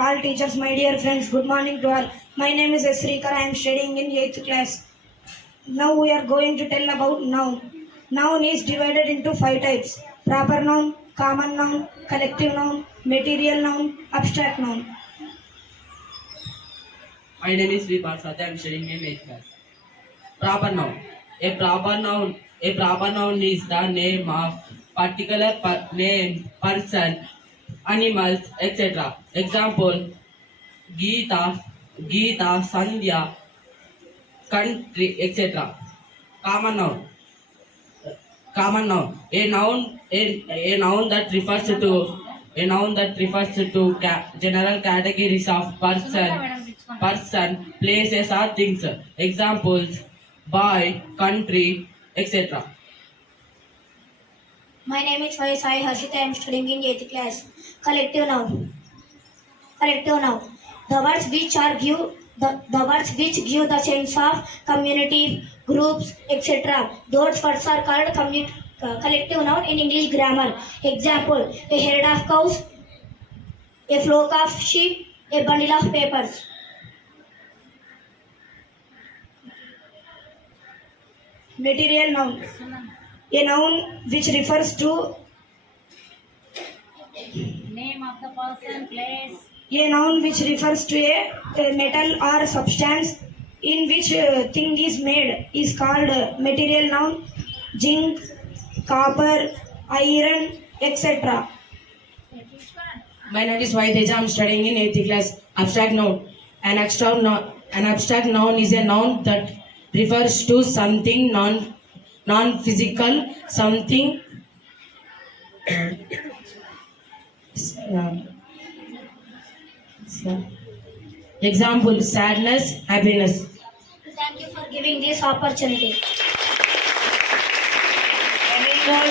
all teachers, my dear friends, good morning to all. My name is Srikar. I am studying in 8th class. Now we are going to tell about noun. Noun is divided into 5 types: proper noun, common noun, collective noun, material noun, abstract noun. My name is Sri Parsad. I am studying in 8th class. Proper noun. A proper noun is the name of particular name, person, animals, etc. Example: Geeta, Sandhya, country, etc. Common noun. Common noun. A noun that refers to general categories of person, places or things. Examples: boy, country, etc. My name is Sai Harshita. I am studying in 8th class. Collective noun. Collective noun. The words which are give the words which give the sense of community, groups, etc. Those words are called collective noun in English grammar. Example: a herd of cows, a flock of sheep, a bundle of papers. Material noun. A noun which refers to Name of the person, place. a noun which refers to a metal or substance in which thing is made is called material noun. Zinc, copper, iron, etc. My name is Vaiteja. I am studying in 8th class. Abstract noun. An abstract noun is a noun that refers to something non-physical, something. Example: sadness, happiness. Thank you for giving this opportunity. Anyone